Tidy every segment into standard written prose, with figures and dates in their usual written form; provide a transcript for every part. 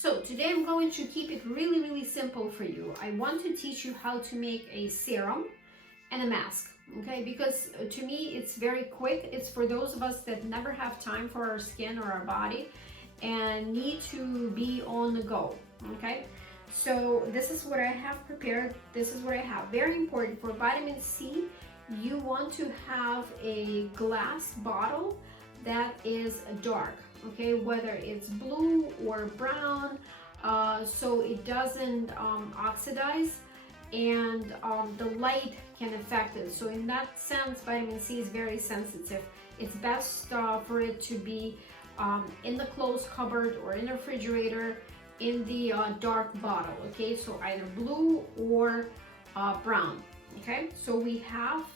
So today I'm going to keep it really simple for you. I want to teach you how to make a serum and a mask, okay? Because to me it's very quick. It's for those of us that never have time for our skin or our body and need to be on the go, okay? So this is what I have prepared. This is what I have. Very important for vitamin C, you want to have a glass bottle that is dark, okay, whether it's blue or brown, so it doesn't oxidize and the light can affect it. So in that sense, vitamin C is very sensitive. It's best for it to be in the closed cupboard or in the refrigerator in the dark bottle, okay? So either blue or brown, okay? So we have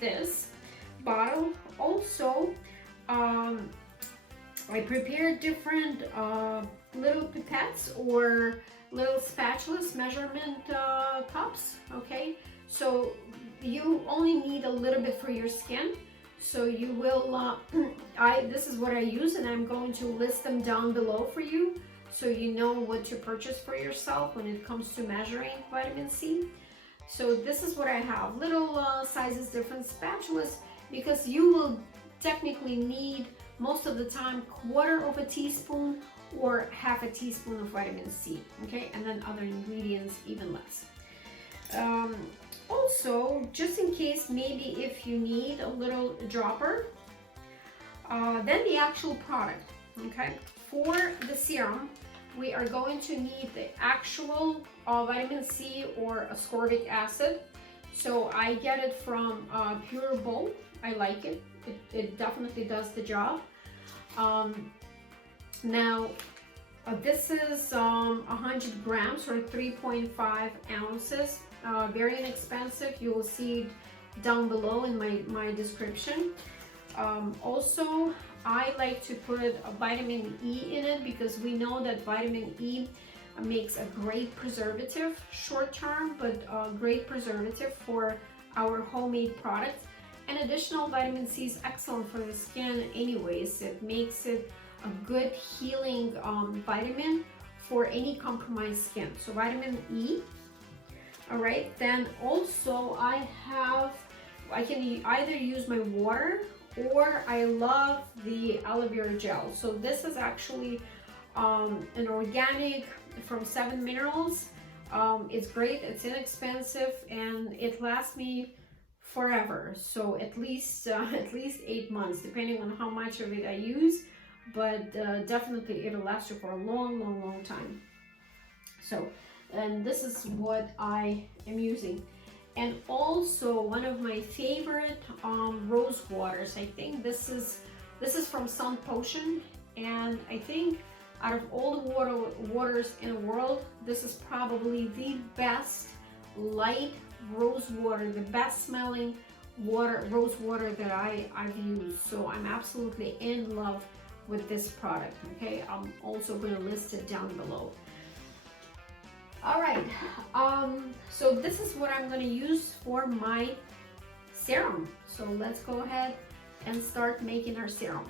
this bottle. Also, I prepared different little pipettes or little spatulas, measurement cups, okay? So you only need a little bit for your skin. So you will, this is what I use, and I'm going to list them down below for you so you know what to purchase for yourself when it comes to measuring vitamin C. So this is what I have, little sizes, different spatulas, because you will technically need most of the time 1/4 teaspoon or 1/2 teaspoon of vitamin C, okay? And then other ingredients even less. Also, just in case, maybe if you need a little dropper, then the actual product, okay? For the serum, we are going to need the actual vitamin C or ascorbic acid. So I get it from Pure Bowl. I like it. It definitely does the job. Now, this is 100 grams or 3.5 ounces. Very inexpensive. You will see it down below in my description. Also, I like to put a vitamin E in it because we know that vitamin E makes a great preservative, short term, but a great preservative for our homemade products. And additional vitamin C is excellent for the skin anyways. It makes it a good healing vitamin for any compromised skin. So vitamin E. All right, then also I can either use my water or I love the aloe vera gel. So this is actually an organic from 7 Minerals. It's great, it's inexpensive, and it lasts me forever. So at least 8 months, depending on how much of it I use, but definitely it'll last you for a long time. So, and this is what I am using. And also one of my favorite rose waters. I think this is from Sun Potion, and I think out of all the waters in the world, this is probably the best light rose water, the best smelling rose water that I've used. So I'm absolutely in love with this product, okay? I'm also going to list it down below. All right, so this is what I'm going to use for my serum. So let's go ahead and start making our serum.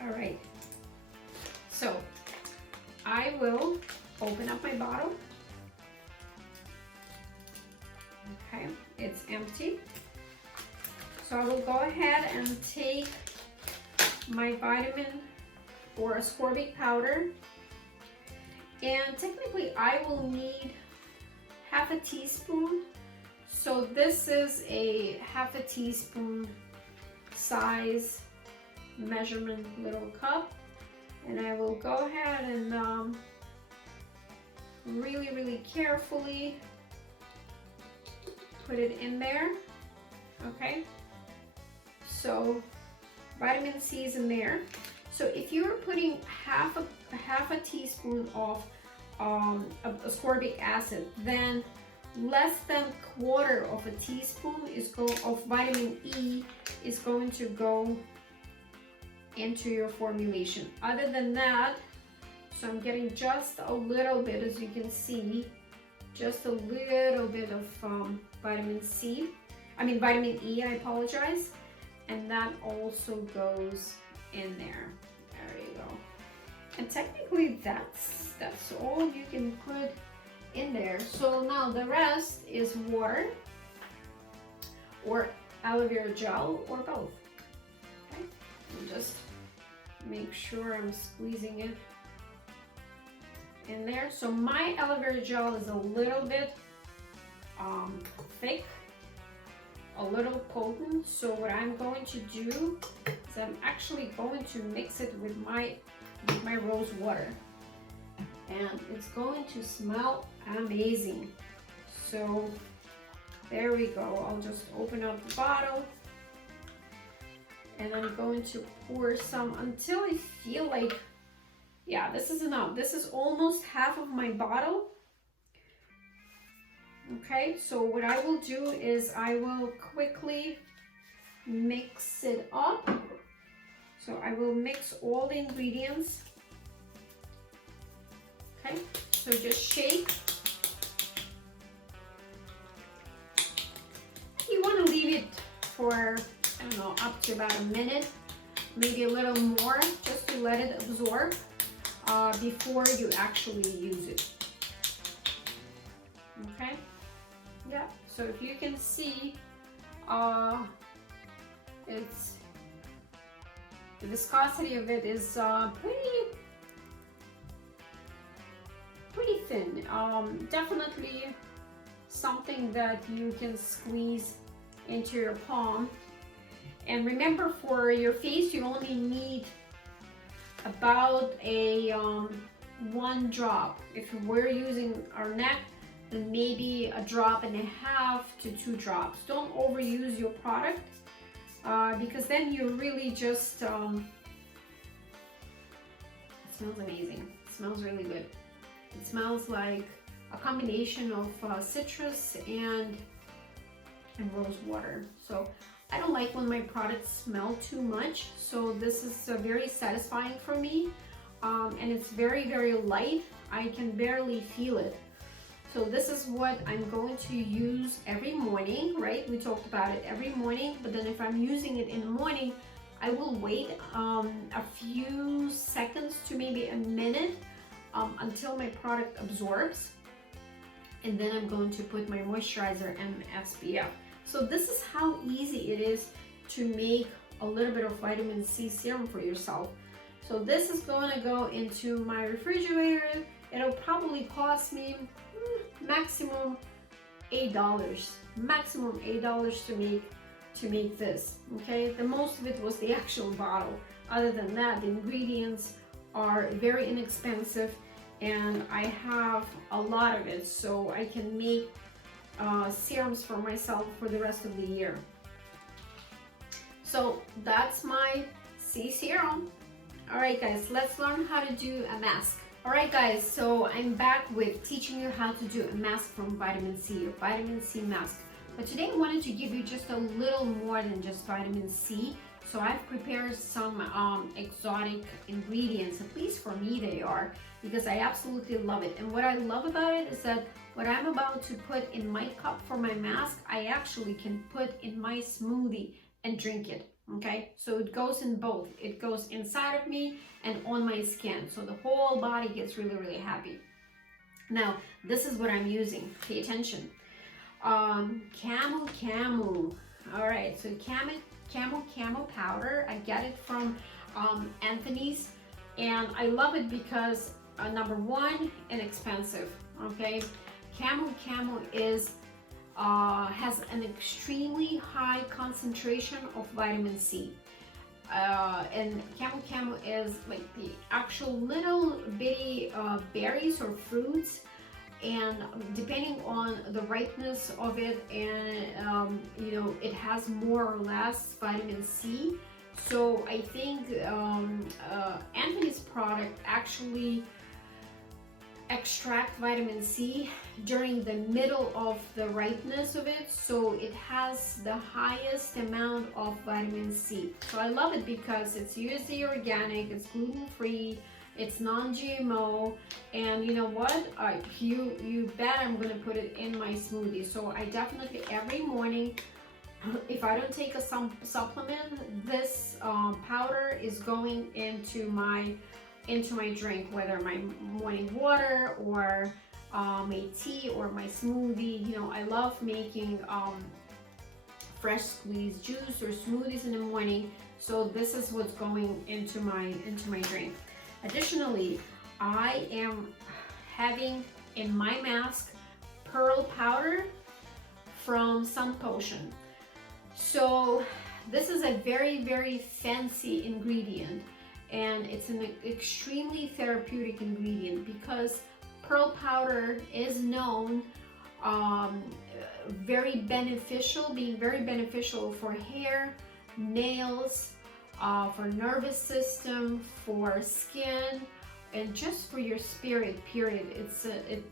All right, so I will open up my bottle. Okay, it's empty. So I will go ahead and take my vitamin or ascorbic powder. And technically I will need 1/2 teaspoon. So this is a 1/2 teaspoon size measurement little cup. And I will go ahead and really carefully put it in there. Okay. So vitamin C is in there. So if you're putting half a teaspoon of ascorbic acid, then less than 1/4 teaspoon of vitamin E is going to go into your formulation. Other than that, so I'm getting just a little bit, as you can see, just a little bit of vitamin E, I apologize, and that also goes in there. There you go. And technically that's all you can put in there. So now the rest is water or aloe vera gel or both. Okay, and just make sure I'm squeezing it in there. So my aloe vera gel is a little bit thick, a little potent. So what I'm going to do is I'm actually going to mix it with my rose water, and it's going to smell amazing. So there we go. I'll just open up the bottle and I'm going to pour some until I feel like, yeah, this is enough. This is almost half of my bottle. Okay, so what I will do is I will quickly mix it up. So I will mix all the ingredients. Okay, so just shake. You want to leave it for, I don't know, up to about a minute, maybe a little more, just to let it absorb before you actually use it. Okay, yeah, so if you can see, it's, the viscosity of it is pretty thin. Definitely something that you can squeeze into your palm. And remember, for your face you only need about a 1 drop. If we're using our neck, then maybe 1.5 drops to 2 drops. Don't overuse your product because then you really just it smells amazing. It smells really good. It smells like a combination of citrus and rose water. So I don't like when my products smell too much, so this is very satisfying for me, and it's very, very light. I can barely feel it. So this is what I'm going to use every morning, right? We talked about it every morning, but then if I'm using it in the morning, I will wait a few seconds to maybe a minute until my product absorbs, and then I'm going to put my moisturizer and SPF. So this is how easy it is to make a little bit of vitamin C serum for yourself. So this is going to go into my refrigerator. It'll probably cost me maximum $8, maximum $8 to make this. Okay, the most of it was the actual bottle. Other than that, the ingredients are very inexpensive, and I have a lot of it, so I can make serums for myself for the rest of the year. So that's my C serum. All right guys, let's learn how to do a mask. All right guys, so I'm back with teaching you how to do a mask from vitamin C, or vitamin C mask. But today I wanted to give you just a little more than just vitamin C. So I've prepared some exotic ingredients, at least for me they are, because I absolutely love it. And what I love about it is that what I'm about to put in my cup for my mask, I actually can put in my smoothie and drink it. Okay, so it goes in both. It goes inside of me and on my skin, so the whole body gets really, really happy. Now, this is what I'm using. Pay attention. Camel. All right, so camel powder. I get it from Anthony's, and I love it because number one, inexpensive. Okay, camel is has an extremely high concentration of vitamin C, and camel is like the actual little bitty berries or fruits, and depending on the ripeness of it, and you know, it has more or less vitamin C. So I think Anthony's product actually extract vitamin C during the middle of the ripeness of it, so it has the highest amount of vitamin C. So I love it because it's USDA organic, it's gluten-free, it's non-GMO, and you know what, you bet I'm gonna put it in my smoothie. So I definitely every morning, if I don't take a supplement, this powder is going into my into my drink, whether my morning water or my tea or my smoothie. You know, I love making fresh squeezed juice or smoothies in the morning. So this is what's going into my drink. Additionally, I am having in my mask pearl powder from Sun Potion. So this is a very, very fancy ingredient, and it's an extremely therapeutic ingredient because pearl powder is known being very beneficial for hair, nails, for nervous system, for skin, and just for your spirit, period.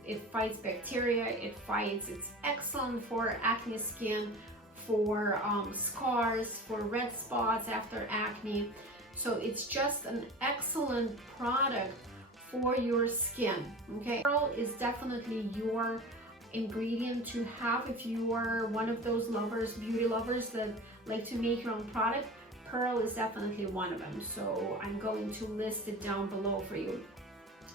It fights bacteria, it's excellent for acne skin, for scars, for red spots after acne. So it's just an excellent product for your skin, okay? Pearl is definitely your ingredient to have if you are one of those lovers, beauty lovers that like to make your own product. Pearl is definitely one of them. So I'm going to list it down below for you.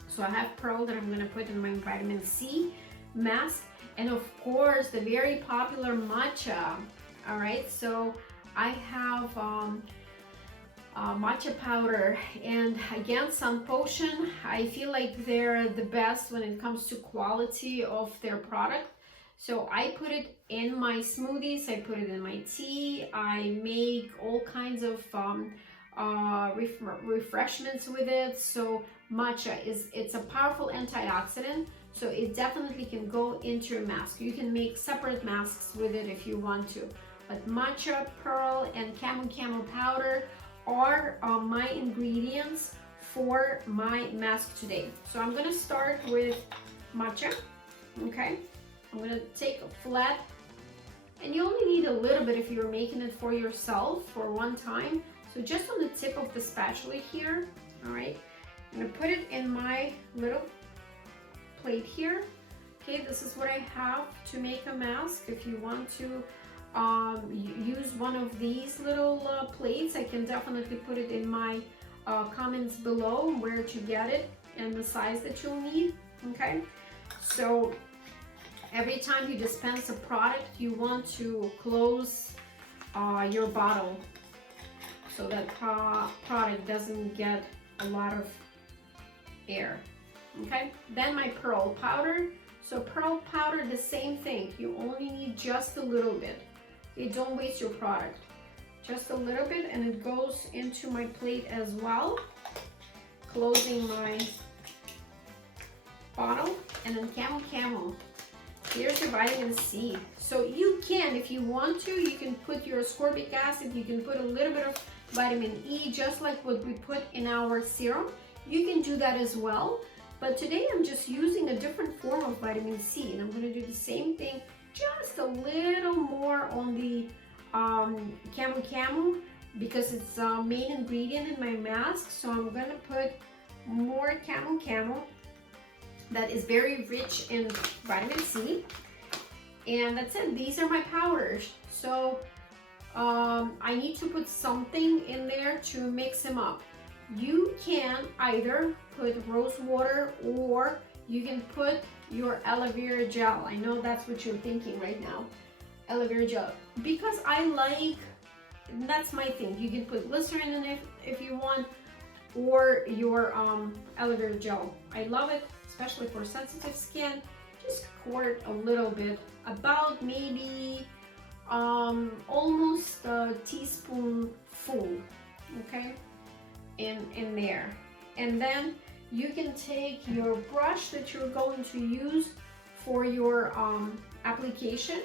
So I have pearl that I'm going to put in my vitamin C mask, and of course the very popular matcha. All right, so I have matcha powder, and again, Sun Potion, I feel like they're the best when it comes to quality of their product. So I put it in my smoothies, I put it in my tea, I make all kinds of refreshments with it. So matcha it's a powerful antioxidant, so it definitely can go into your mask. You can make separate masks with it if you want to, but matcha, pearl, and camel powder are my ingredients for my mask today. So I'm gonna start with matcha. Okay, I'm gonna take a flat, and you only need a little bit if you're making it for yourself for one time. So just on the tip of the spatula here. All right, I'm gonna put it in my little plate here. Okay, this is what I have to make a mask. If you want to use one of these little plates, I can definitely put it in my comments below where to get it and the size that you'll need. Okay, so every time you dispense a product, you want to close your bottle so that product doesn't get a lot of air. Okay, then my pearl powder. So pearl powder, the same thing, you only need just a little bit. Okay, don't waste your product, just a little bit, and it goes into my plate as well, closing my bottle. And then camel, here's your vitamin C. So you can, if you want to, you can put your ascorbic acid, you can put a little bit of vitamin E, just like what we put in our serum. You can do that as well, but today I'm just using a different form of vitamin C, and I'm going to do the same thing, just a little more on the camel because it's a main ingredient in my mask. So I'm going to put more camel that is very rich in vitamin C, and that's it. These are my powders. So I need to put something in there to mix them up. You can either put rose water or you can put your aloe vera gel. I know that's what you're thinking right now, aloe vera gel, because I like, that's my thing. You can put glycerin in it if you want, or your aloe vera gel. I love it, especially for sensitive skin. Just squirt a little bit, about maybe almost a teaspoon full, okay, in there. And then you can take your brush that you're going to use for your application.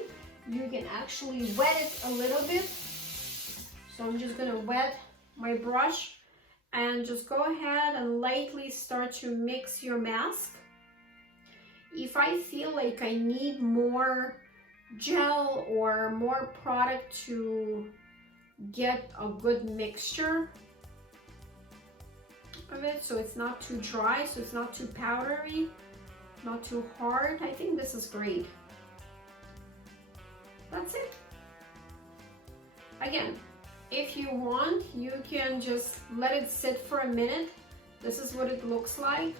You can actually wet it a little bit. So I'm just gonna wet my brush and just go ahead and lightly start to mix your mask. If I feel like I need more gel or more product to get a good mixture of it, so it's not too dry, so it's not too powdery, not too hard, I think this is great. That's it. Again, if you want, you can just let it sit for a minute This is what it looks like.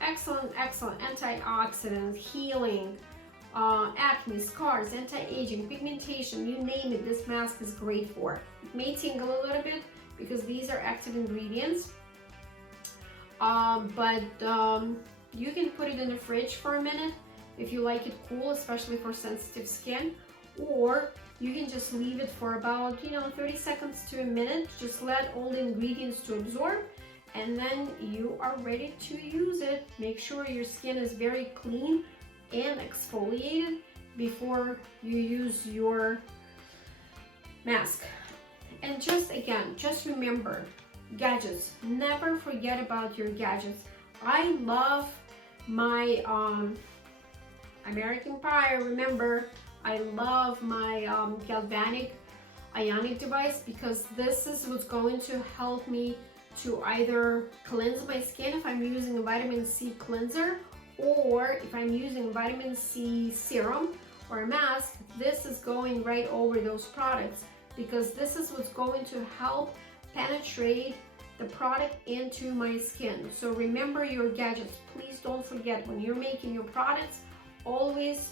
Excellent, excellent antioxidants, healing, acne, scars, anti-aging, pigmentation, you name it, this mask is great for. It may tingle a little bit because these are active ingredients, but you can put it in the fridge for a minute if you like it cool, especially for sensitive skin, or you can just leave it for about 30 seconds to a minute. Just let all the ingredients to absorb, and then you are ready to use it. Make sure your skin is very clean and exfoliated before you use your mask. And just remember, gadgets, never forget about your gadgets. I love my American Pie, remember, I love my galvanic ionic device, because this is what's going to help me to either cleanse my skin if I'm using a vitamin C cleanser, or if I'm using a vitamin C serum or a mask. This is going right over those products, because this is what's going to help penetrate the product into my skin. So remember your gadgets. Please don't forget, when you're making your products, always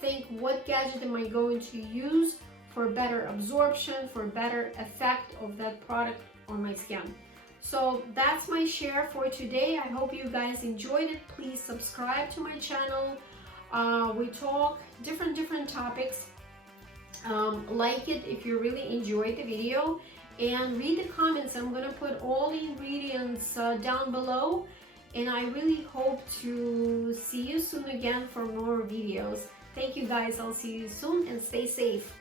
think, what gadget am I going to use for better absorption, for better effect of that product on my skin. So that's my share for today. I hope you guys enjoyed it. Please subscribe to my channel. We talk different topics. Like it if you really enjoyed the video, and read the comments. I'm gonna put all the ingredients down below, and I really hope to see you soon again for more videos. Thank you guys. I'll see you soon, and stay safe.